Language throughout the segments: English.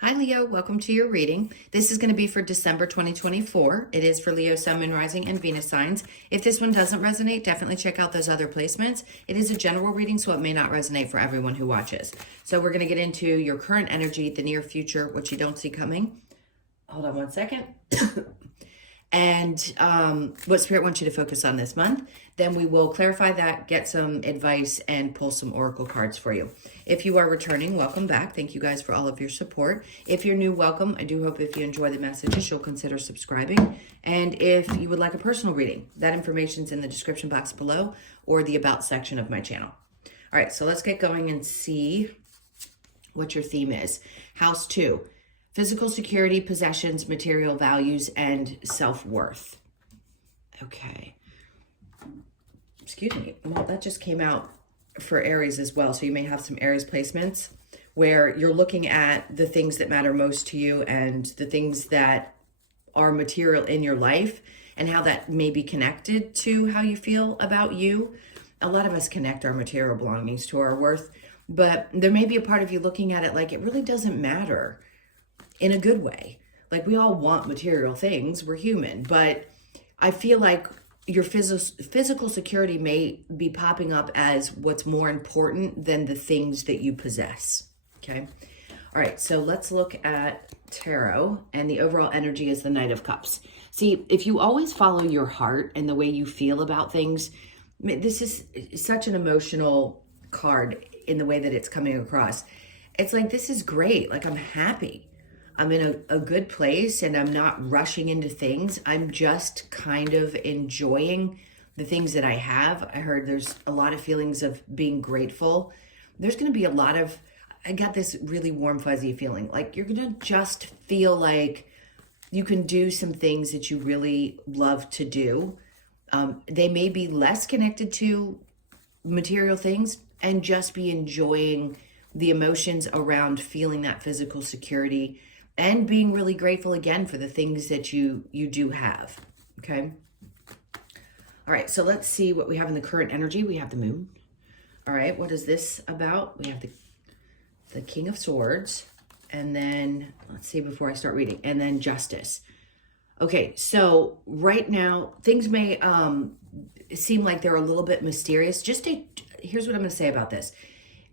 Hi Leo, welcome to your reading. This is going to be for December 2024. It is for Leo, Sun, Moon, Rising, and Venus signs. If this one doesn't resonate, definitely check out those other placements. It is a general reading, so it may not resonate for everyone who watches. So we're going to get into your current energy, the near future, what you don't see coming. Hold on one second. And what Spirit wants you to focus on this month. Then we will clarify that, get some advice, and pull some oracle cards for you. If you are returning, welcome back. Thank you guys for all of your support. If you're new, welcome. I do hope if you enjoy the messages, you'll consider subscribing. And if you would like a personal reading, that information's in the description box below or the About section of my channel. All right, so let's get going and see what your theme is. House 2. Physical security, possessions, material values, and self-worth. Okay. Excuse me. Well, that just came out for Aries as well. So you may have some Aries placements where you're looking at the things that matter most to you and the things that are material in your life and how that may be connected to how you feel about you. A lot of us connect our material belongings to our worth, but there may be a part of you looking at it like it really doesn't matter. In a good way. Like, we all want material things, we're human, but I feel like your physical security may be popping up as what's more important than the things that you possess, okay? All right, so let's look at tarot, and the overall energy is the Knight of Cups. See, if you always follow your heart and the way you feel about things, this is such an emotional card in the way that it's coming across. It's like, this is great, like I'm happy. I'm in a good place and I'm not rushing into things. I'm just kind of enjoying the things that I have. I heard there's a lot of feelings of being grateful. There's going to be a lot of, I got this really warm, fuzzy feeling. Like you're going to just feel like you can do some things that you really love to do. They may be less connected to material things and just be enjoying the emotions around feeling that physical security and being really grateful again for the things that you do have, okay? All right, so let's see what we have in the current energy. We have the moon. All right, what is this about? We have the King of Swords, and then, let's see before I start reading, and then Justice. Okay, so right now, things may seem like they're a little bit mysterious. Here's what I'm gonna say about this.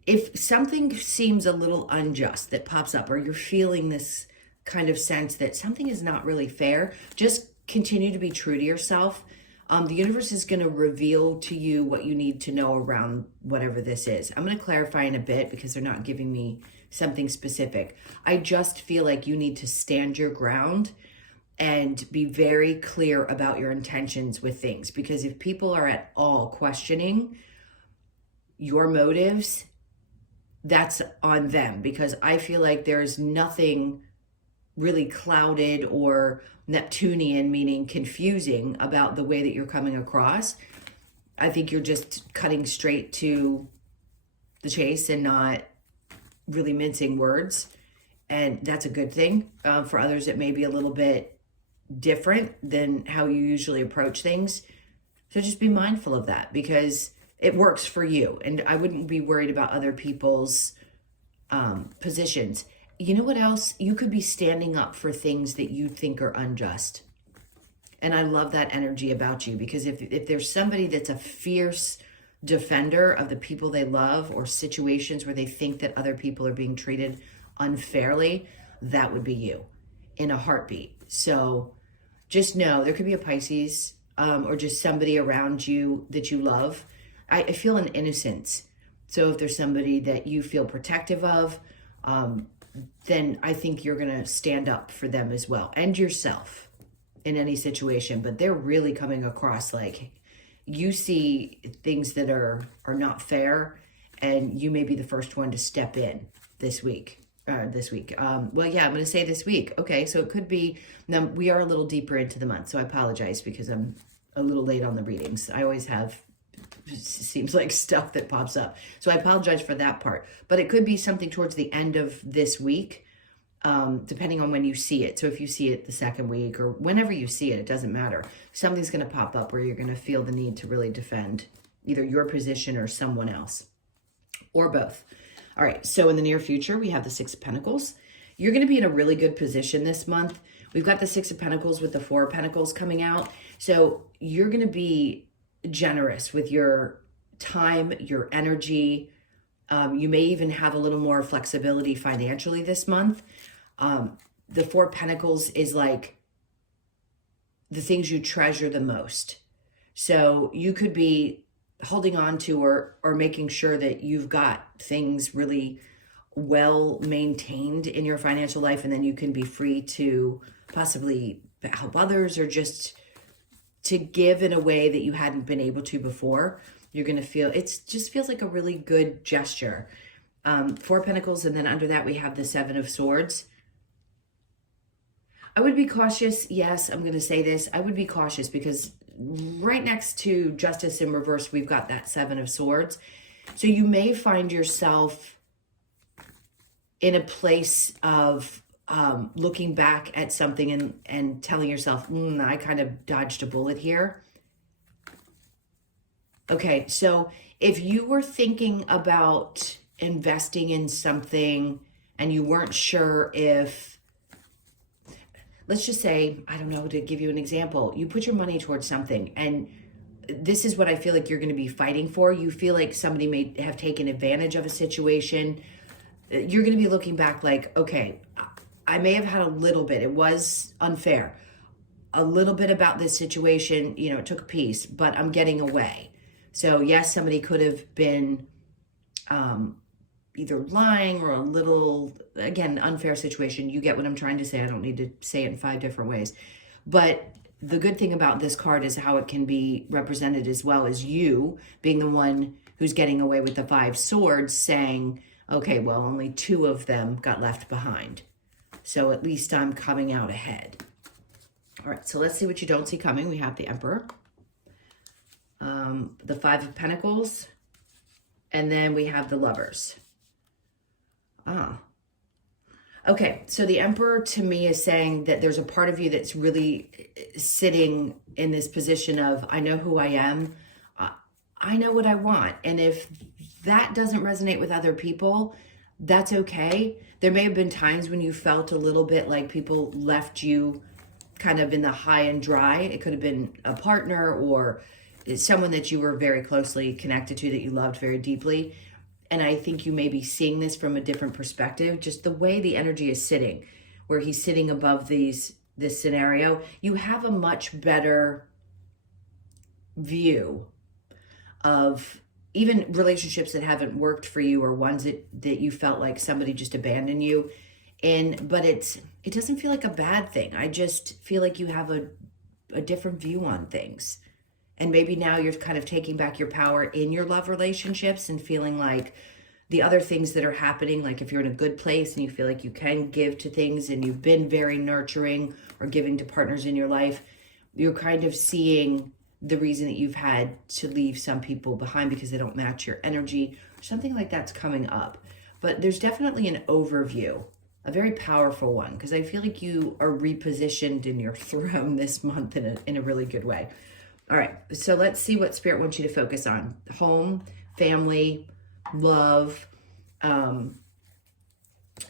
If something seems a little unjust that pops up, or you're feeling this kind of sense that something is not really fair, just continue to be true to yourself. The universe is going to reveal to you what you need to know around whatever this is. I'm going to clarify in a bit because they're not giving me something specific. I just feel like you need to stand your ground and be very clear about your intentions with things, because if people are at all questioning your motives, that's on them, because I feel like there's nothing really clouded or Neptunian, meaning confusing, about the way that you're coming across. I think you're just cutting straight to the chase and not really mincing words. And that's a good thing. For others, it may be a little bit different than how you usually approach things. So just be mindful of that, because it works for you. And I wouldn't be worried about other people's positions. You know what else? You could be standing up for things that you think are unjust. And I love that energy about you, because if there's somebody that's a fierce defender of the people they love, or situations where they think that other people are being treated unfairly, that would be you in a heartbeat. So just know there could be a Pisces or just somebody around you that you love. I feel an innocence. So if there's somebody that you feel protective of, then I think you're going to stand up for them as well, and yourself in any situation. But they're really coming across like you see things that are not fair, and you may be the first one to step in this week. Well, yeah, I'm going to say this week. Okay, so it could be, now we are a little deeper into the month, so I apologize because I'm a little late on the readings. I always have, seems like, stuff that pops up. So I apologize for that part. But it could be something towards the end of this week, depending on when you see it. So if you see it the second week or whenever you see it, it doesn't matter. Something's going to pop up where you're going to feel the need to really defend either your position or someone else, or both. All right, so in the near future, we have the Six of Pentacles. you're going to be in a really good position this month. We've got the Six of Pentacles with the Four of Pentacles coming out. So you're going to be generous with your time, your energy. You may even have a little more flexibility financially this month. The Four of Pentacles is like the things you treasure the most. So you could be holding on to or making sure that you've got things really well maintained in your financial life, and then you can be free to possibly help others or just to give in a way that you hadn't been able to before. You're going to feel, it just feels like a really good gesture. Four of Pentacles, and then under that we have the Seven of Swords. I would be cautious. Yes, I'm going to say this. I would be cautious because right next to Justice in reverse, we've got that Seven of Swords. So you may find yourself in a place of looking back at something and telling yourself, I kind of dodged a bullet here. Okay, so if you were thinking about investing in something and you weren't sure if, let's just say, I don't know, to give you an example, you put your money towards something and this is what I feel like you're going to be fighting for. You feel like somebody may have taken advantage of a situation. You're going to be looking back like, okay, I may have had a little bit. It was unfair. A little bit about this situation, it took a piece, but I'm getting away. So yes, somebody could have been either lying or a little, again, unfair situation. You get what I'm trying to say. I don't need to say it in 5 different ways. But the good thing about this card is how it can be represented as well as you being the one who's getting away with the 5 swords saying, okay, well, only 2 of them got left behind. So at least I'm coming out ahead. All right, so let's see what you don't see coming. We have the Emperor, the 5 of Pentacles, and then we have the Lovers. Okay, so the Emperor to me is saying that there's a part of you that's really sitting in this position of, I know who I am, I know what I want. And if that doesn't resonate with other people, that's okay. There may have been times when you felt a little bit like people left you kind of in the high and dry. It could have been a partner or someone that you were very closely connected to that you loved very deeply. And I think you may be seeing this from a different perspective, just the way the energy is sitting, where he's sitting above this scenario. You have a much better view of even relationships that haven't worked for you or ones that you felt like somebody just abandoned you in, but it doesn't feel like a bad thing. I just feel like you have a different view on things. And maybe now you're kind of taking back your power in your love relationships and feeling like the other things that are happening, like if you're in a good place and you feel like you can give to things and you've been very nurturing or giving to partners in your life, you're kind of seeing the reason that you've had to leave some people behind because they don't match your energy or something like that's coming up. But there's definitely an overview, a very powerful one, because I feel like you are repositioned in your throne this month in a really good way. All right, so let's see what Spirit wants you to focus on. Home, family, love,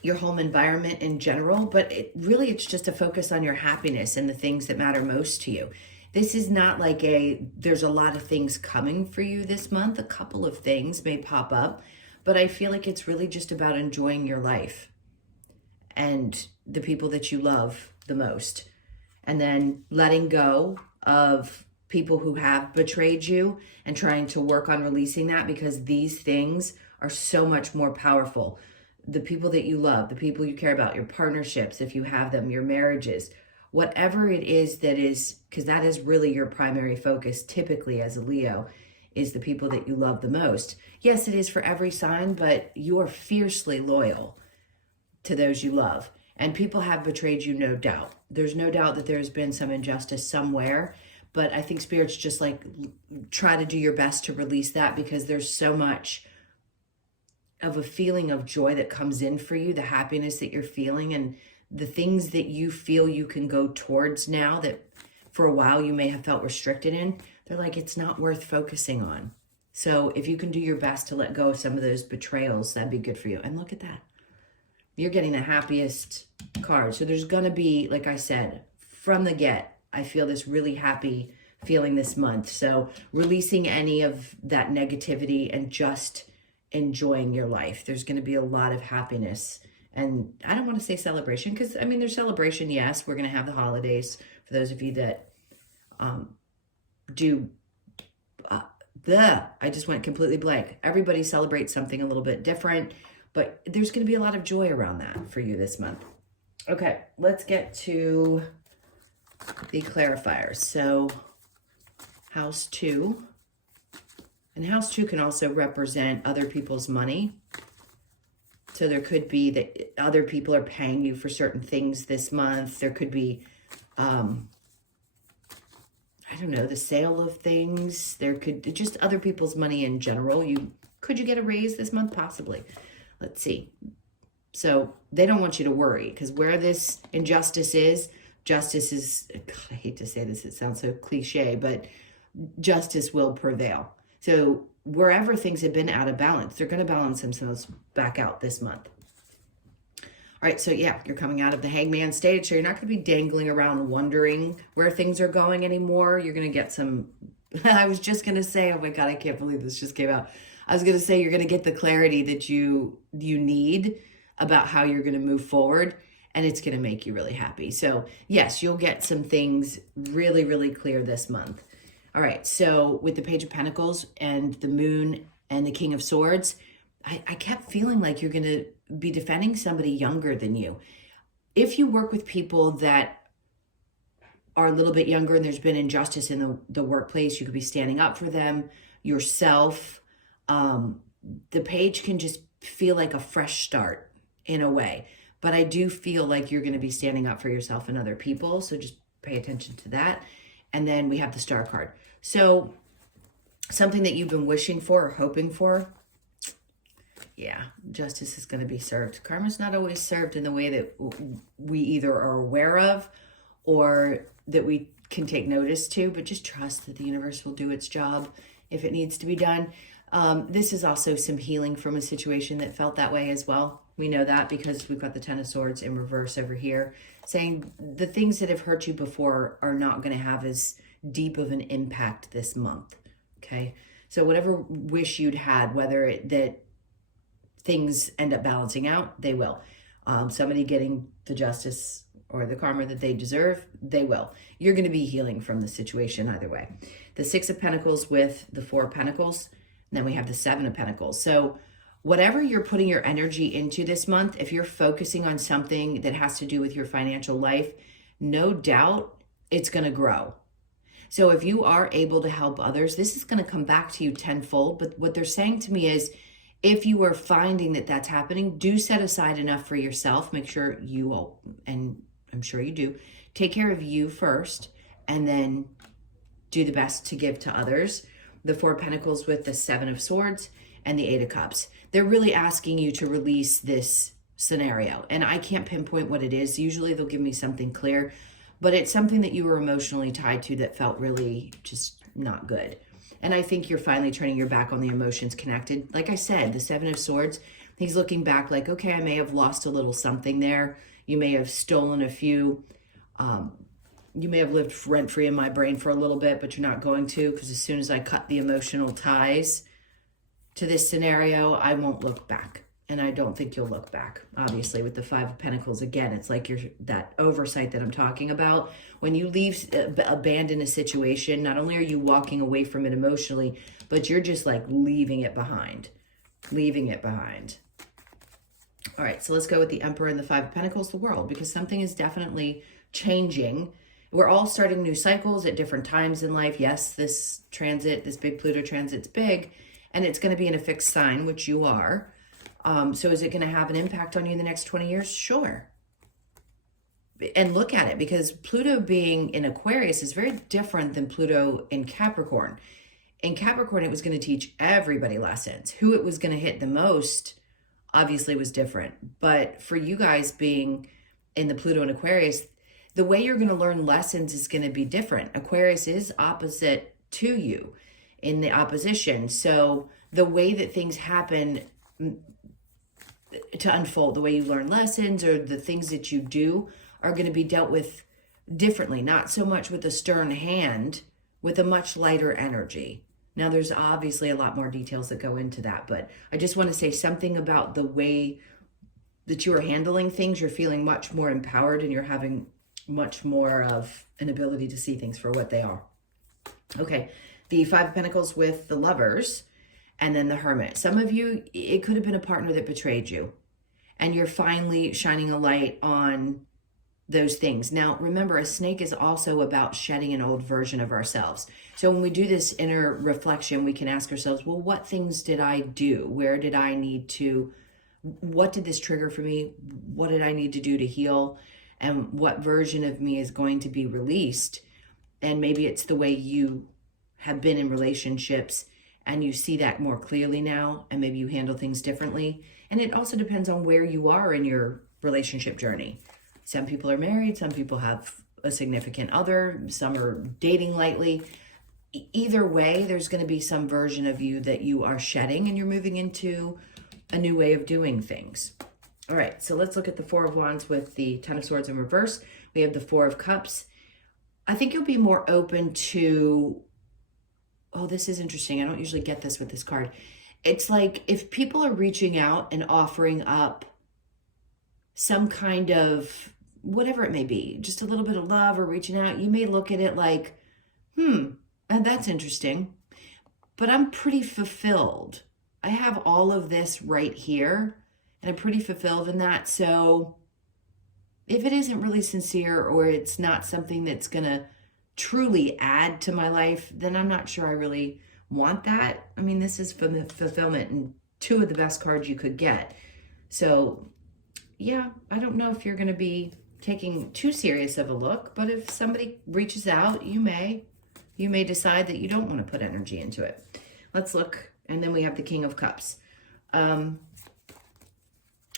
your home environment in general, but it's just a focus on your happiness and the things that matter most to you. This is not like there's a lot of things coming for you this month. A couple of things may pop up, but I feel like it's really just about enjoying your life and the people that you love the most. And then letting go of people who have betrayed you and trying to work on releasing that, because these things are so much more powerful. The people that you love, the people you care about, your partnerships, if you have them, your marriages, whatever it is that is, because that is really your primary focus typically as a Leo, is the people that you love the most. Yes, it is for every sign, but you are fiercely loyal to those you love. And people have betrayed you, no doubt. There's no doubt that there's been some injustice somewhere. But I think Spirit's just like, try to do your best to release that, because there's so much of a feeling of joy that comes in for you, the happiness that you're feeling and the things that you feel you can go towards now that for a while you may have felt restricted in. They're like, it's not worth focusing on. So if you can do your best to let go of some of those betrayals, that'd be good for you. And look at that. You're getting the happiest card. So there's going to be, like I said, from the get, I feel this really happy feeling this month. So releasing any of that negativity and just enjoying your life. There's going to be a lot of happiness. And I don't want to say celebration because, I mean, there's celebration, yes. We're going to have the holidays for those of you that do... I just went completely blank. Everybody celebrates something a little bit different, but there's going to be a lot of joy around that for you this month. Okay, let's get to the clarifiers. So house 2, and house 2 can also represent other people's money. So there could be that other people are paying you for certain things this month. There could be, I don't know, the sale of things. There could just other people's money in general. Could you get a raise this month? Possibly. Let's see. So they don't want you to worry because where this injustice is, justice is, God, I hate to say this, it sounds so cliche, but justice will prevail. So wherever things have been out of balance, they're going to balance themselves back out this month. All right, so yeah, you're coming out of the hangman stage, so you're not going to be dangling around wondering where things are going anymore. You're going to get some, I was just going to say, oh my God, I can't believe this just came out. I was going to say you're going to get the clarity that you need about how you're going to move forward, and it's going to make you really happy. So yes, you'll get some things really, really clear this month. All right, so with the Page of Pentacles and the Moon and the King of Swords, I kept feeling like you're going to be defending somebody younger than you. If you work with people that are a little bit younger and there's been injustice in the workplace, you could be standing up for them, yourself. The page can just feel like a fresh start in a way. But I do feel like you're going to be standing up for yourself and other people. So just pay attention to that. And then we have the Star card. So something that you've been wishing for or hoping for, yeah, justice is going to be served. Karma's not always served in the way that we either are aware of or that we can take notice to, but just trust that the universe will do its job if it needs to be done. This is also some healing from a situation that felt that way as well. We know that because we've got the Ten of Swords in reverse over here, saying the things that have hurt you before are not going to have as deep of an impact this month, okay? So whatever wish you'd had, whether that things end up balancing out, they will. Somebody getting the justice or the karma that they deserve, they will. You're going to be healing from the situation either way. The Six of Pentacles with the Four of Pentacles, and then we have the Seven of Pentacles. So whatever you're putting your energy into this month, if you're focusing on something that has to do with your financial life, no doubt it's going to grow. So if you are able to help others, this is going to come back to you tenfold. But what they're saying to me is, if you are finding that that's happening, do set aside enough for yourself. Make sure you will, and I'm sure you do, take care of you first, and then do the best to give to others. The Four of Pentacles with the Seven of Swords and the Eight of Cups. They're really asking you to release this scenario. And I can't pinpoint what it is. Usually they'll give me something clear, but it's something that you were emotionally tied to that felt really just not good. And I think you're finally turning your back on the emotions connected. Like I said, the Seven of Swords, he's looking back like, okay, I may have lost a little something there. You may have stolen a few. You may have lived rent-free in my brain for a little bit, but you're not going to, because as soon as I cut the emotional ties to this scenario, I won't look back. And I don't think you'll look back. Obviously, with the Five of Pentacles, again, it's like that oversight that I'm talking about. When you abandon a situation, not only are you walking away from it emotionally, but you're just like leaving it behind. Leaving it behind. All right, so let's go with the Emperor and the Five of Pentacles, the world, because something is definitely changing. We're all starting new cycles at different times in life. Yes, this transit, this big Pluto transit's big, and it's going to be in a fixed sign, which you are. So is it going to have an impact on you in the next 20 years? Sure. And look at it, because Pluto being in Aquarius is very different than Pluto in Capricorn. In Capricorn, it was going to teach everybody lessons. Who it was going to hit the most, obviously, was different. But for you guys being in the Pluto and Aquarius, the way you're going to learn lessons is going to be different. Aquarius is opposite to you in the opposition. So the way that things happen, to unfold. The way you learn lessons or the things that you do are going to be dealt with differently, not so much with a stern hand, with a much lighter energy. Now, there's obviously a lot more details that go into that, but I just want to say something about the way that you are handling things. You're feeling much more empowered and you're having much more of an ability to see things for what they are. Okay, the Five of Pentacles with the Lovers and then the Hermit. Some of you, it could have been a partner that betrayed you and you're finally shining a light on those things. Now, remember, a snake is also about shedding an old version of ourselves. So when we do this inner reflection, we can ask ourselves, well, what things did I do? Where did I need to, what did this trigger for me? What did I need to do to heal? And what version of me is going to be released? And maybe it's the way you have been in relationships and you see that more clearly now, and maybe you handle things differently. And it also depends on where you are in your relationship journey. Some people are married, some people have a significant other, some are dating lightly. Either way, there's going to be some version of you that you are shedding and you're moving into a new way of doing things. All right, so let's look at the Four of Wands with the Ten of Swords in reverse. We have the Four of Cups. I think you'll be more open to, oh, this is interesting. I don't usually get this with this card. It's like if people are reaching out and offering up some kind of, whatever it may be, just a little bit of love or reaching out, you may look at it like, and that's interesting, but I'm pretty fulfilled. I have all of this right here, and I'm pretty fulfilled in that. So if it isn't really sincere or it's not something that's going to truly add to my life, then I'm not sure I really want that. I mean, this is fulfillment and two of the best cards you could get. So yeah, I don't know if you're going to be taking too serious of a look, but if somebody reaches out, you may decide that you don't want to put energy into it. Let's look. And then we have the King of Cups. It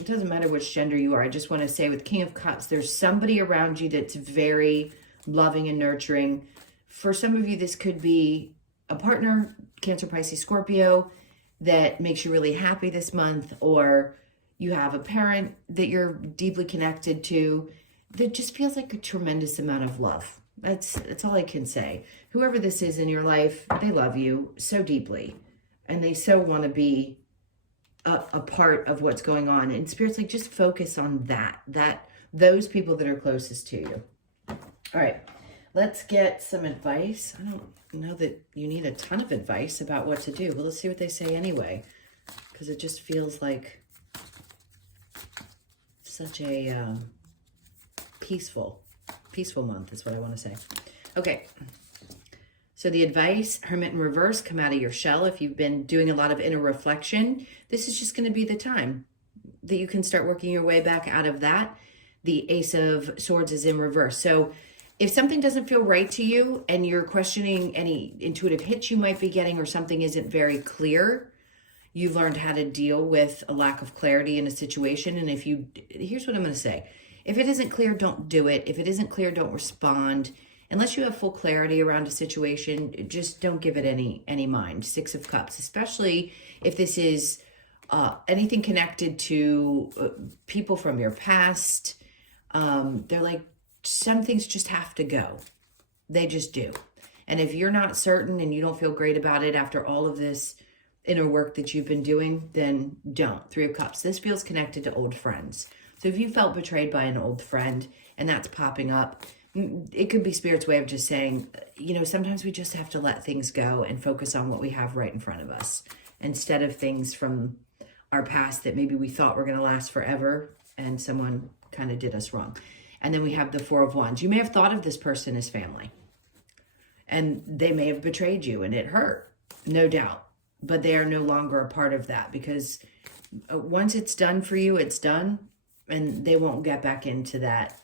doesn't matter which gender you are. I just want to say with King of Cups, there's somebody around you that's very loving and nurturing. For some of you, this could be a partner, Cancer, Pisces, Scorpio, that makes you really happy this month, or you have a parent that you're deeply connected to that just feels like a tremendous amount of love. That's all I can say. Whoever this is in your life, they love you so deeply, and they so want to be a part of what's going on. And Spirit's like, just focus on those people that are closest to you. All right, let's get some advice. I don't know that you need a ton of advice about what to do, but let's see what they say anyway, because it just feels like such a peaceful month is what I want to say. Okay, so the advice, Hermit in reverse, come out of your shell. If you've been doing a lot of inner reflection, this is just going to be the time that you can start working your way back out of that. The Ace of Swords is in reverse. So if something doesn't feel right to you and you're questioning any intuitive hits you might be getting, or something isn't very clear, you've learned how to deal with a lack of clarity in a situation. And here's what I'm going to say. If it isn't clear, don't do it. If it isn't clear, don't respond. Unless you have full clarity around a situation, just don't give it any mind. Six of Cups, especially if this is anything connected to people from your past. They're like, some things just have to go. They just do. And if you're not certain and you don't feel great about it after all of this inner work that you've been doing, then don't. Three of Cups. This feels connected to old friends. So if you felt betrayed by an old friend and that's popping up, it could be Spirit's way of just saying, sometimes we just have to let things go and focus on what we have right in front of us, instead of things from our past that maybe we thought were going to last forever and someone kind of did us wrong. And then we have the Four of Wands. You may have thought of this person as family, and they may have betrayed you, and it hurt, no doubt. But they are no longer a part of that, because once it's done for you, it's done, and they won't get back into that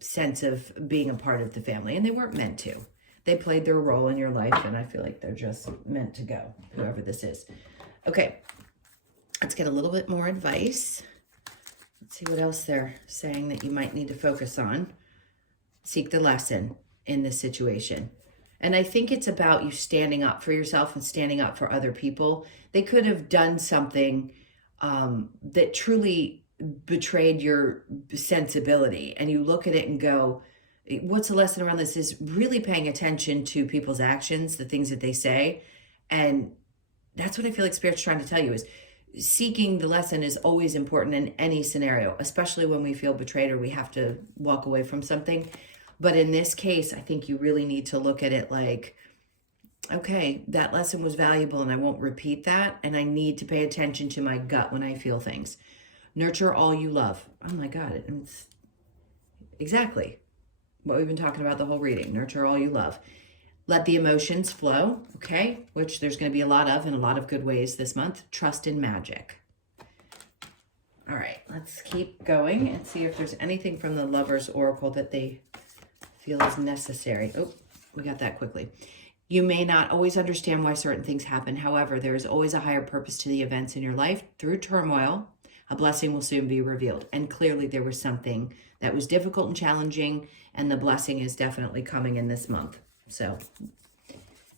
sense of being a part of the family. And they weren't meant to. They played their role in your life, and I feel like they're just meant to go, whoever this is. Okay, let's get a little bit more advice. Let's see what else they're saying that you might need to focus on. Seek the lesson in this situation. And I think it's about you standing up for yourself and standing up for other people. They could have done something that truly betrayed your sensibility, and you look at it and go, what's the lesson around this is really paying attention to people's actions, the things that they say. And that's what I feel like Spirit's trying to tell you, is seeking the lesson is always important in any scenario, especially when we feel betrayed or we have to walk away from something. But in this case, I think you really need to look at it like, okay, that lesson was valuable and I won't repeat that. And I need to pay attention to my gut when I feel things. Nurture all you love. Oh my God, it's exactly what we've been talking about the whole reading. Nurture all you love. Let the emotions flow, okay? Which there's going to be a lot of in a lot of good ways this month. Trust in magic. All right, let's keep going and see if there's anything from the Lover's Oracle that they feel is necessary. Oh, we got that quickly. You may not always understand why certain things happen. However, there is always a higher purpose to the events in your life. Through turmoil, a blessing will soon be revealed. And clearly there was something that was difficult and challenging, and the blessing is definitely coming in this month. So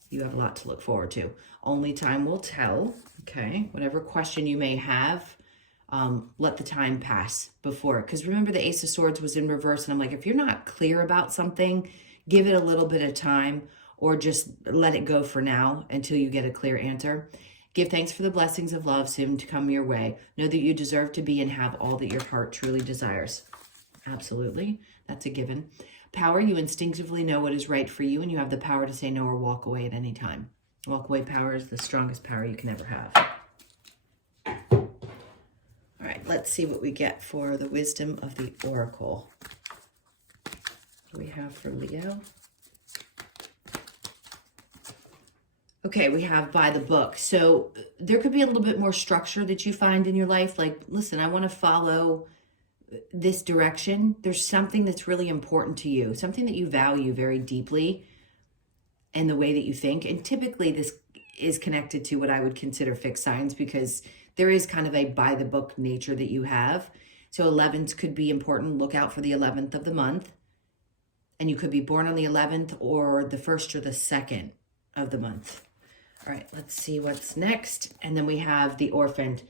you have a lot to look forward to. Only time will tell, okay? Whatever question you may have, let the time pass before. Because remember, the Ace of Swords was in reverse, and I'm like, if you're not clear about something, give it a little bit of time, or just let it go for now until you get a clear answer. Give thanks for the blessings of love soon to come your way. Know that you deserve to be and have all that your heart truly desires. Absolutely. That's a given. Power, you instinctively know what is right for you, and you have the power to say no or walk away at any time. Walk away power is the strongest power you can ever have. All right, let's see what we get for the wisdom of the Oracle. What do we have for Leo? Okay, we have by the book. So there could be a little bit more structure that you find in your life. Like, listen, I want to follow this direction. There's something that's really important to you, something that you value very deeply in the way that you think. And typically this is connected to what I would consider fixed signs, because there is kind of a by the book nature that you have. So 11s could be important. Look out for the 11th of the month. And you could be born on the 11th or the 1st or the 2nd of the month. All right, let's see what's next. And then we have the Orphaned.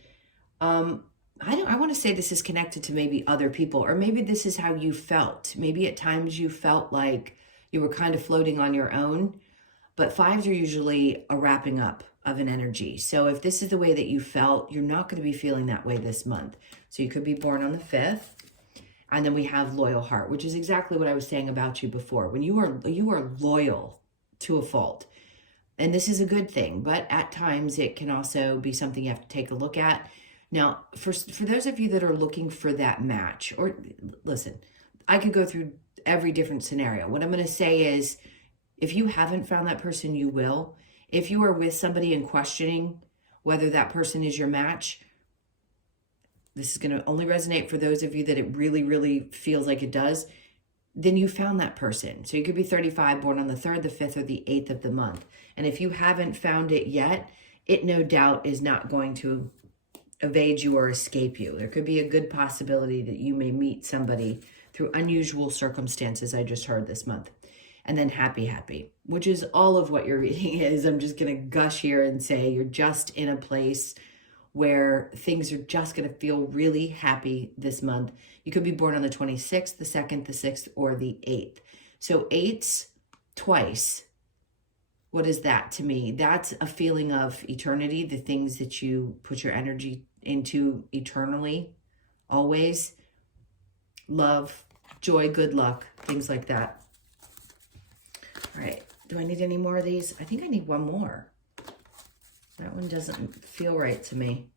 I want to say this is connected to maybe other people, or maybe this is how you felt. Maybe at times you felt like you were kind of floating on your own, but 5s are usually a wrapping up of an energy. So if this is the way that you felt, you're not going to be feeling that way this month. So you could be born on the 5th. And then we have Loyal Heart, which is exactly what I was saying about you before. When you are loyal to a fault. And this is a good thing, but at times it can also be something you have to take a look at. Now, for those of you that are looking for that match, or listen, I could go through every different scenario. What I'm going to say is, if you haven't found that person, you will. If you are with somebody and questioning whether that person is your match, this is going to only resonate for those of you that it really, really feels like it does. Then you found that person. So you could be 35, born on the 3rd, the 5th, or the 8th of the month. And if you haven't found it yet, it no doubt is not going to evade you or escape you. There could be a good possibility that you may meet somebody through unusual circumstances, I just heard this month. And then happy, which is all of what your reading is. I'm just going to gush here and say you're just in a place where things are just going to feel really happy this month. You could be born on the 26th, the 2nd, the 6th, or the 8th. So 8s twice. What is that to me? That's a feeling of eternity, the things that you put your energy into eternally, always. Love, joy, good luck, things like that. All right, do I need any more of these? I think I need one more. That one doesn't feel right to me.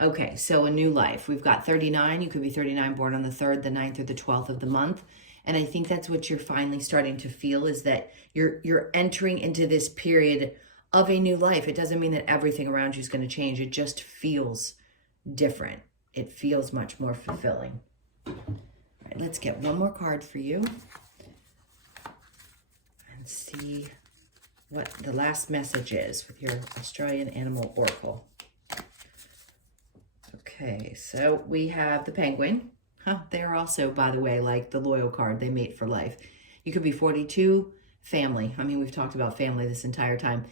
Okay, so a new life. We've got 39. You could be 39, born on the 3rd, the 9th, or the 12th of the month. And I think that's what you're finally starting to feel, is that you're entering into this period of a new life. It doesn't mean that everything around you is going to change. It just feels different. It feels much more fulfilling. All right, let's get one more card for you and see what the last message is with your Australian Animal Oracle. Okay, so we have the Penguin. They're also, by the way, like the loyal card. They mate for life. You could be 42, family. I mean, we've talked about family this entire time.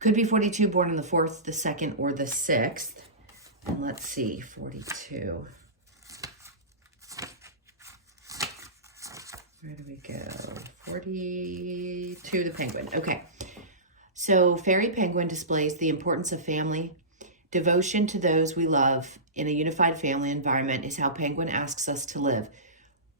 Could be 42, born on the 4th, the 2nd, or the 6th. And let's see, 42. Where do we go? 42, the penguin. Okay. So Fairy Penguin displays the importance of family. Devotion to those we love in a unified family environment is how Penguin asks us to live.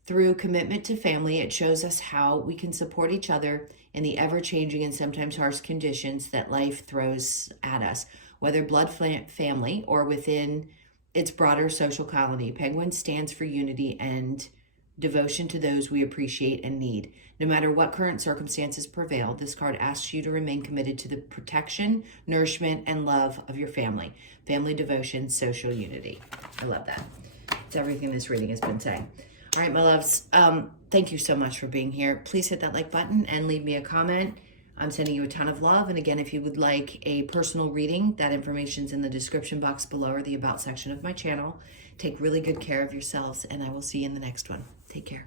Through commitment to family, it shows us how we can support each other in the ever-changing and sometimes harsh conditions that life throws at us. Whether blood family or within its broader social colony, Penguin stands for unity and devotion to those we appreciate and need. No matter what current circumstances prevail, this card asks you to remain committed to the protection, nourishment, and love of your family. Family devotion, social unity. I love that. It's everything this reading has been saying. All right, my loves, thank you so much for being here. Please hit that like button and leave me a comment. I'm sending you a ton of love. And again, if you would like a personal reading, that information's in the description box below or the about section of my channel. Take really good care of yourselves, and I will see you in the next one. Take care.